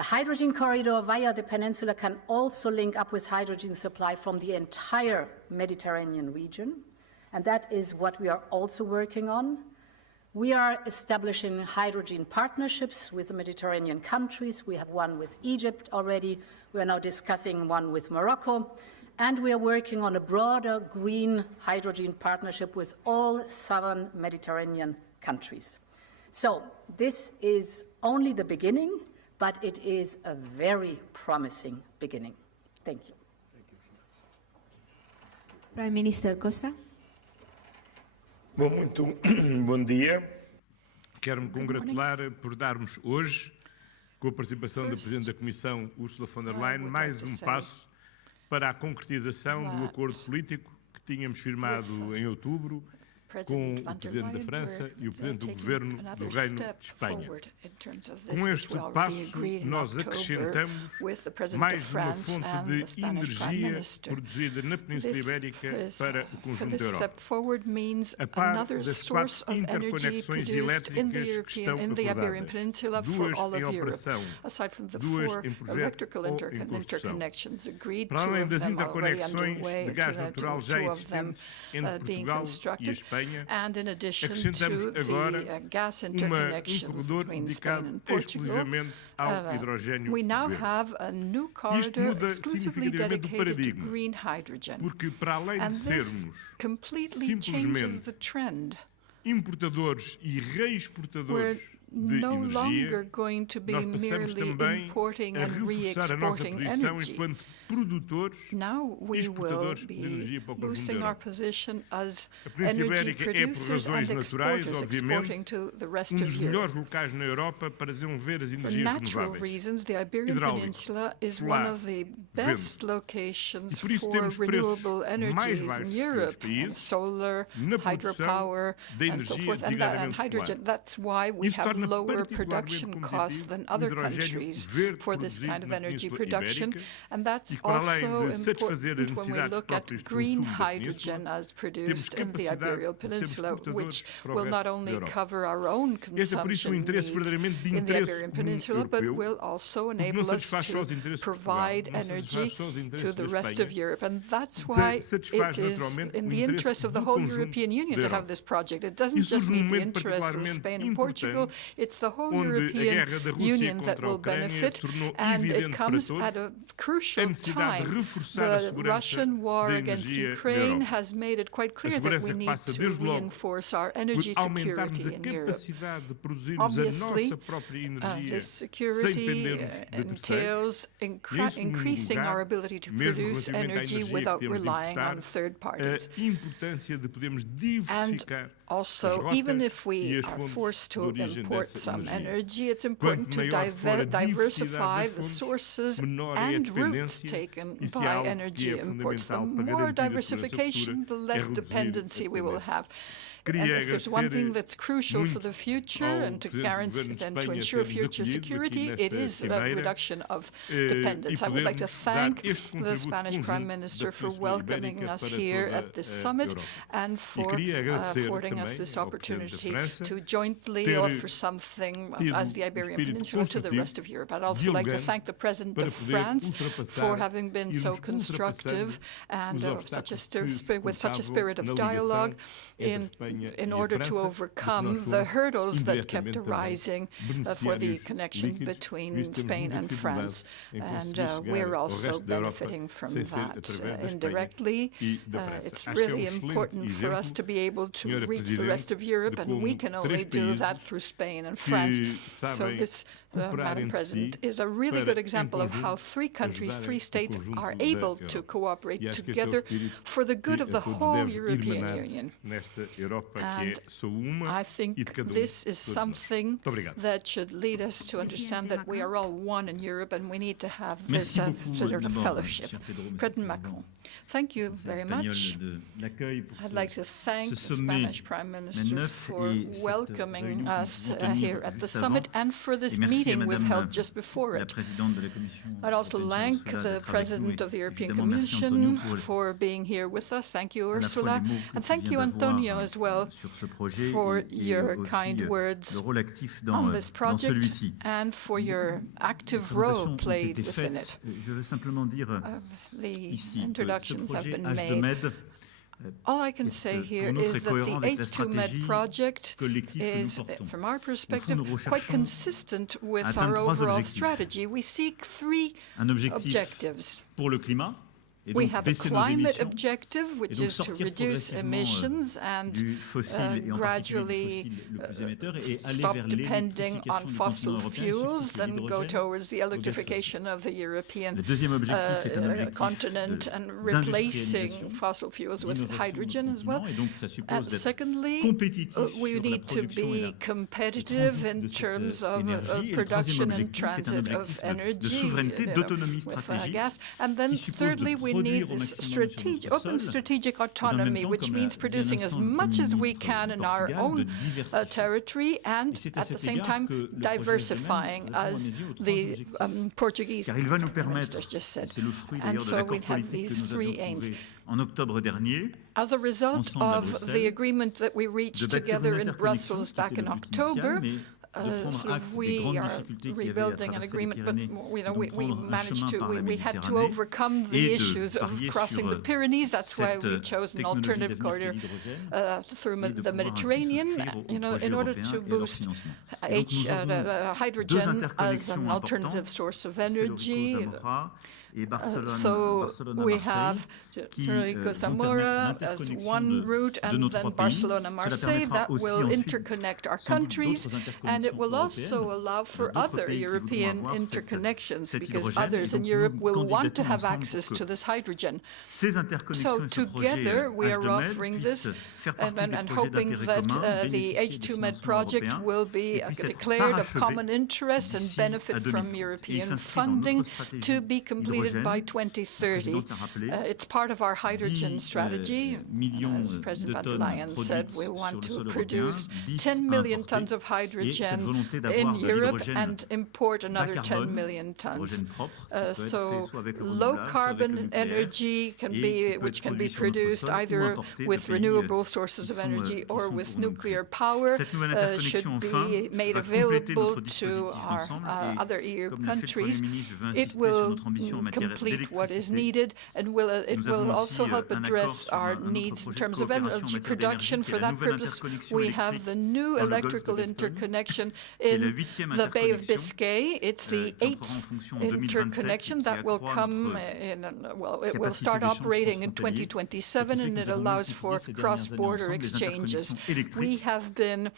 A hydrogen corridor via the peninsula can also link up with hydrogen supply from the entire Mediterranean region, and that is what we are also working on. We are establishing hydrogen partnerships with the Mediterranean countries. We have one with Egypt already. We are now discussing one with Morocco. And we are working on a broader green hydrogen partnership with all southern Mediterranean countries. So this is only the beginning, but it is a very promising beginning. Thank you. Prime Minister Costa. Bom, muito bom dia. Quero-me congratular por darmos hoje, com a participação da Presidente da Comissão, Ursula von der Leyen, mais um passo para a concretização do acordo político que tínhamos firmado em outubro com o Presidente da França e o Presidente do Governo do Reino de Espanha. Com este passo, nós acrescentamos mais uma fonte de energia produzida na Península Ibérica para o conjunto da Europa. A par das 4 interconexões elétricas que estão acordadas, 2 em operação, 2 em projeto ou em construção. Para além das interconexões de gás natural já existentes entre Portugal e a Espanha, acrescentamos agora um corredor dedicado exclusivamente ao hidrogênio verde. Isto muda significativamente o paradigma, porque para além de sermos simplesmente importadores e reexportadores de energia, nós passamos também a reforçar a nossa posição enquanto produtores e exportadores de energia para o conjunto da Europa. A Península Ibérica é, por razões naturais, obviamente, um dos melhores locais na Europa para desenvolver as energias renováveis. Hidráulico, solar, vento. E por isso temos preços mais baixos que outros países na produção da energia designadamente solar. Isso torna lower production costs than other countries for this kind of energy production, and that's also important when we look at green hydrogen as produced in the Iberian Peninsula, which will not only cover our own consumption needs in the Iberian Peninsula, but will also enable us to provide energy to the rest of Europe. And that's why it is in the interest of the whole European Union to have this project. It doesn't just meet the interests of Spain and Portugal, it's the whole European Union that will benefit, and it comes at a crucial time. The Russian war against Ukraine has made it quite clear that we need to reinforce our energy security in Europe. Obviously, this security entails increasing our ability to produce energy without relying on third parties. And also, even if we are forced to import some energy, it's important to diversify the sources and routes taken by energy imports. The more diversification, the less dependency we will have. And if there's one thing that's crucial for the future and to guarantee and to ensure future security, it is a reduction of dependence. I would like to thank the Spanish Prime Minister for welcoming us here at this summit and for affording us this opportunity to jointly offer something as the Iberian Peninsula to the rest of Europe. I'd also like to thank the President of France for having been so constructive and with such a spirit of dialogue in order to overcome the hurdles that kept arising for the connection between Spain and France. And we're also benefiting from that indirectly. It's really important for us to be able to reach the rest of Europe, and we can only do that through Spain and France. So this, Madam President, is a really good example of how 3 countries, 3 states are able to cooperate together for the good of the whole European Union. And I think this is something that should lead us to understand that we are all one in Europe, and we need to have this sort of fellowship. President Macron. Thank you very much. I'd like to thank the Spanish Prime Minister for welcoming us here at the summit and for this meeting we've held just before it. I'd also thank the President of the European Commission for being here with us. Thank you, Ursula. And thank you, Antonio, as well, well for your kind words on this project and for your active role played within it. The introductions have been made. All I can say here is that the H2Med project is, from our perspective, quite consistent with our overall strategy. We seek three objectives. We have a climate objective, which is to reduce emissions and gradually stop depending on fossil fuels and go towards the electrification of the European continent and replacing fossil fuels with hydrogen as well. And secondly, we need to be competitive in terms of production and transit of energy with gas. And then thirdly, we need open strategic autonomy, which means producing as much as we can in our own territory and at the same time diversifying, as the Portuguese ministers just said. And so we have these three aims. As a result of the agreement that we reached together in Brussels back in October, we are rebuilding an agreement, but we had to overcome the issues of crossing the Pyrenees. That's why we chose an alternative corridor through the Mediterranean, in order to boost hydrogen as an alternative source of energy. So we have Costa-Mora as one route, and then Barcelona-Marseille. That will interconnect our countries, and it will also allow for other European interconnections, because others in Europe will want to have access to this hydrogen. So together we are offering this and hoping that the H2Med project will be declared of common interest and benefit from European funding to be completed by 2030. It's part of our hydrogen strategy. As President von der Leyen said, we want to produce 10 million tons of hydrogen in Europe and import another 10 million tons. So low-carbon energy which can be produced either with renewable sources of energy or with nuclear power should be made available to our other EU countries. It will complete what is needed, and it will also help address our needs in terms of energy production. For that purpose, we have the new electrical interconnection in the Bay of Biscay. It's the 8th interconnection that will come in, it will start operating in 2027, and it allows for cross-border exchanges. We have been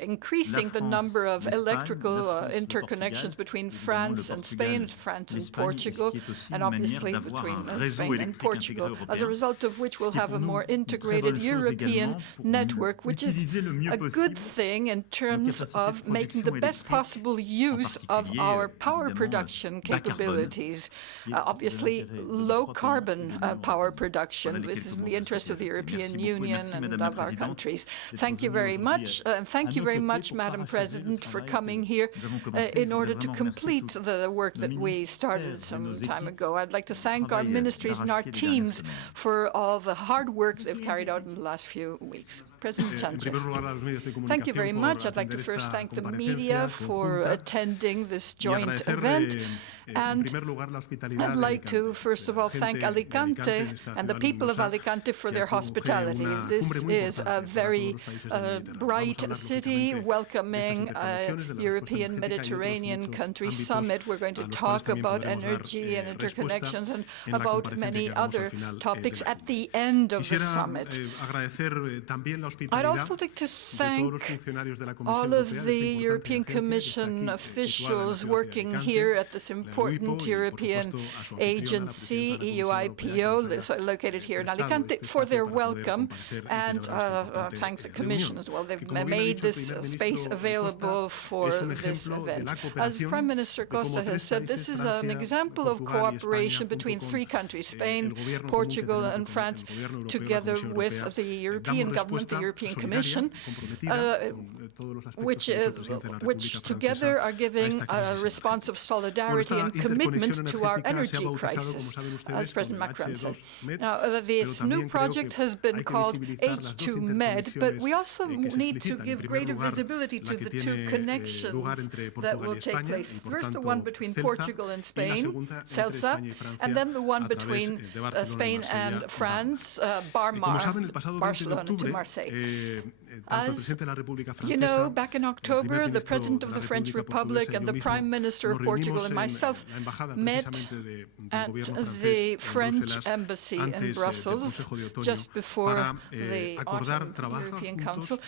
increasing the number of electrical interconnections between France and Spain, France and Portugal, and obviously between Spain and Portugal, as a result of which we'll have a more integrated European network, which is a good thing in terms of making the best possible use of our power production capabilities. Obviously, low-carbon power production. This is in the interest of the European Union and of our countries. Thank you very much. Thank you very much, Madam President, for coming here in order to complete the work that we started some time ago. I'd like to thank our ministries and our teams for all the hard work they've carried out in the last few weeks. President Sanchez. Thank you very much. I'd like to first thank the media for attending this joint event. And I'd like to, first of all, thank Alicante and the people of Alicante for their hospitality. This is a very bright city welcoming a European Mediterranean country summit. We're going to talk about energy and interconnections and about many other topics at the end of the summit. I'd also like to thank all of the European Commission officials working here at this important European agency, EUIPO, located here in Alicante, for their welcome, and thank the Commission as well. They've made this space available for this event. As Prime Minister Costa has said, this is an example of cooperation between three countries, Spain, Portugal, and France, together with the European government, the European Commission, which together are giving a response of solidarity and European commitment to our energy crisis, as President Macron said. Now, this new project has been called H2Med, but we also need to give greater visibility to the two connections that will take place. First, the one between Portugal and Spain, CELSA, and then the one between Spain and France, Barcelona to Marseille. As you know, back in October, the President of the French Republic and the Prime Minister of Portugal and myself met at the French Embassy in Brussels just before the Autumn European Council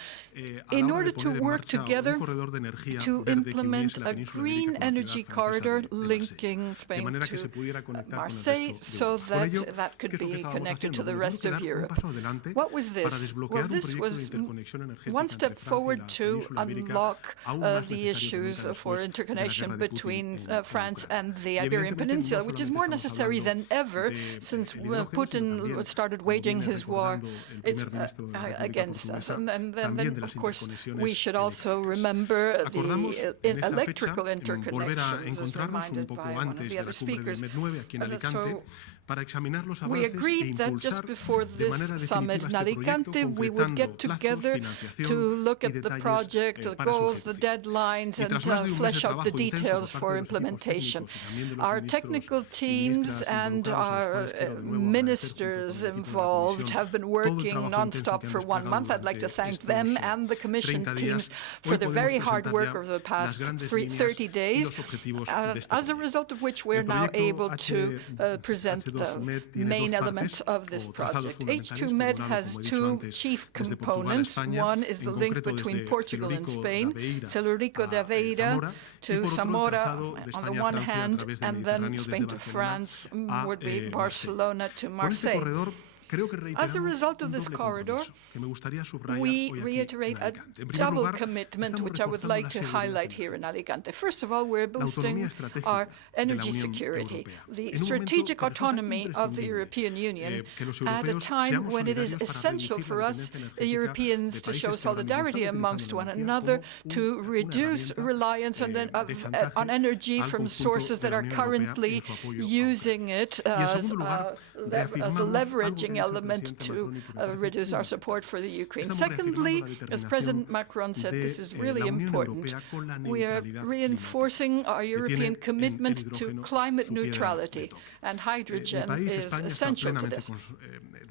in order to work together to implement a green energy corridor linking Spain to Marseille so that that could be connected to the rest of Europe. What was this? Well, this was one step forward to unlock the issues for interconnection between France and the Iberian Peninsula, which is more necessary than ever since Putin started waging his war against us. And then, of course, we should also remember the electrical interconnections, as reminded by one of the other speakers. So we agreed that just before this summit in Alicante, we would get together to look at the project, the goals, the deadlines, and flesh out the details for implementation. Our technical teams and our ministers involved have been working non-stop for 1 month. I'd like to thank them and the Commission teams for the very hard work over the past 30 days, as a result of which we're now able to present the main elements of this project. H2Med has two chief components. One is the link between Portugal and Spain, Celurico de Aveira to Zamora on the one hand, and then Spain to France would be Barcelona to Marseille. As a result of this corridor, we reiterate a double commitment, which I would like to highlight here in Alicante. First of all, we're boosting our energy security, the strategic autonomy of the European Union at a time when it is essential for us, Europeans, to show solidarity amongst one another, to reduce reliance on energy from sources that are currently using it as a leveraging element to reduce our support for the Ukraine. Secondly, as President Macron said, this is really important. We are reinforcing our European commitment to climate neutrality, and hydrogen is essential to this.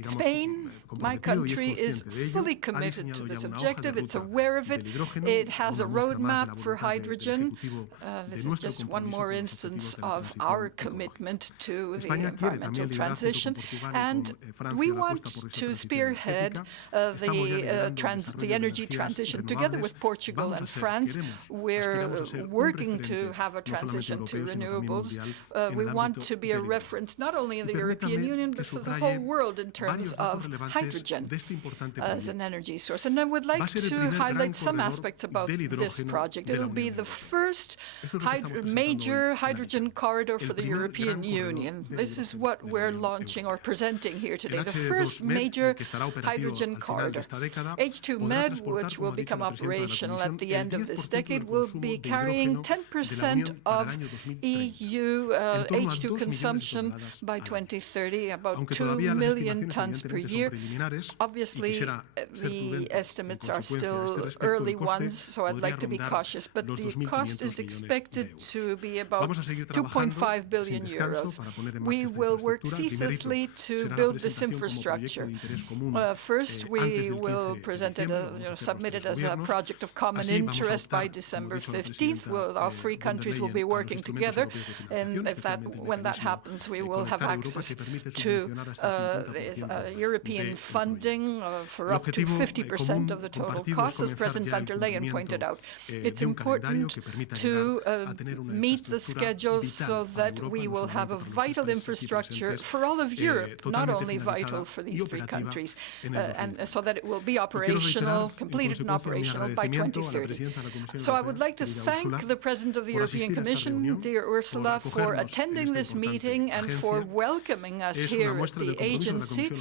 Spain, my country, is fully committed to this objective. It's aware of it. It has a roadmap for hydrogen. This is just one more instance of our commitment to the environmental transition. And we want to spearhead the energy transition together with Portugal and France. We're working to have a transition to renewables. We want to be a reference not only in the European Union, but for the whole world in terms of hydrogen as an energy source. And I would like to highlight some aspects about this project. It will be the first major hydrogen corridor for the European Union. This is what we're launching or presenting here today, the first major hydrogen corridor. H2Med, which will become operational at the end of this decade, will be carrying 10% of EU H2 consumption by 2030, about 2 million tons per year. Obviously, the estimates are still early ones, so I'd like to be cautious, but the cost is expected to be about 2.5 billion euros. We will work ceaselessly to build this infrastructure. First, we will present it, submit it as a project of common interest by December 15th. All three countries will be working together, and when that happens, we will have access to European funding for up to 50% of the total cost, as President van der Leyen pointed out. It's important to meet the schedule so that we will have a vital infrastructure for all of Europe, not only vital for these three countries, and so that it will be operational, completed and operational by 2030. So I would like to thank the President of the European Commission, dear Ursula, for attending this meeting and for welcoming us here at the agency.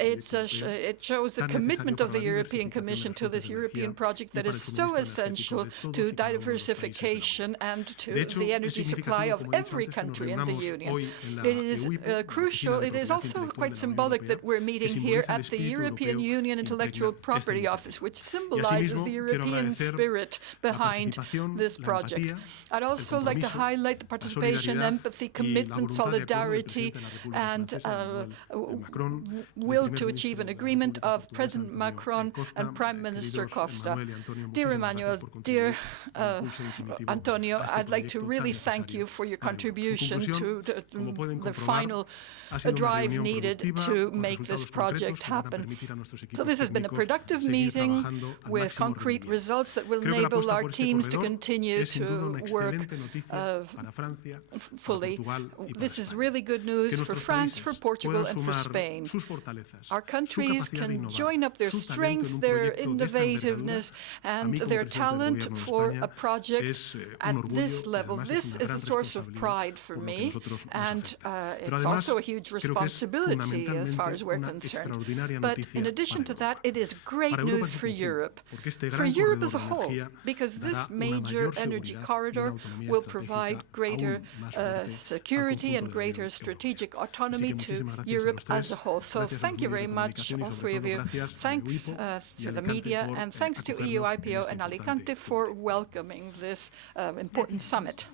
It's it shows the commitment of the European Commission to this European project that is so essential to diversification and to the energy supply of every country in the Union. It is crucial. It is also quite symbolic that we're meeting here at the European Union Intellectual Property Office, which symbolizes the European spirit behind this project. I'd also like to highlight the participation, empathy, commitment, solidarity, and will to achieve an agreement of President Macron and Prime Minister Costa. Dear Emmanuel, dear Antonio, I'd like to really thank you for your contribution to the final drive needed to make this project happen. So this has been a productive meeting with concrete results that will enable our teams to continue to work fully. This is really good news for France, for Portugal, and for Spain. Our countries can join up their strengths, their innovativeness, and their talent for a project at this level. This is a source of pride for me, and it's also a huge responsibility as far as we're concerned. But in addition to that, it is great news for Europe as a whole, because this major energy corridor will provide greater security and greater strategic autonomy to Europe as a whole. So thank you very much, all three of you. Thanks to the media, and thanks to EU IPO and Alicante for welcoming this important summit.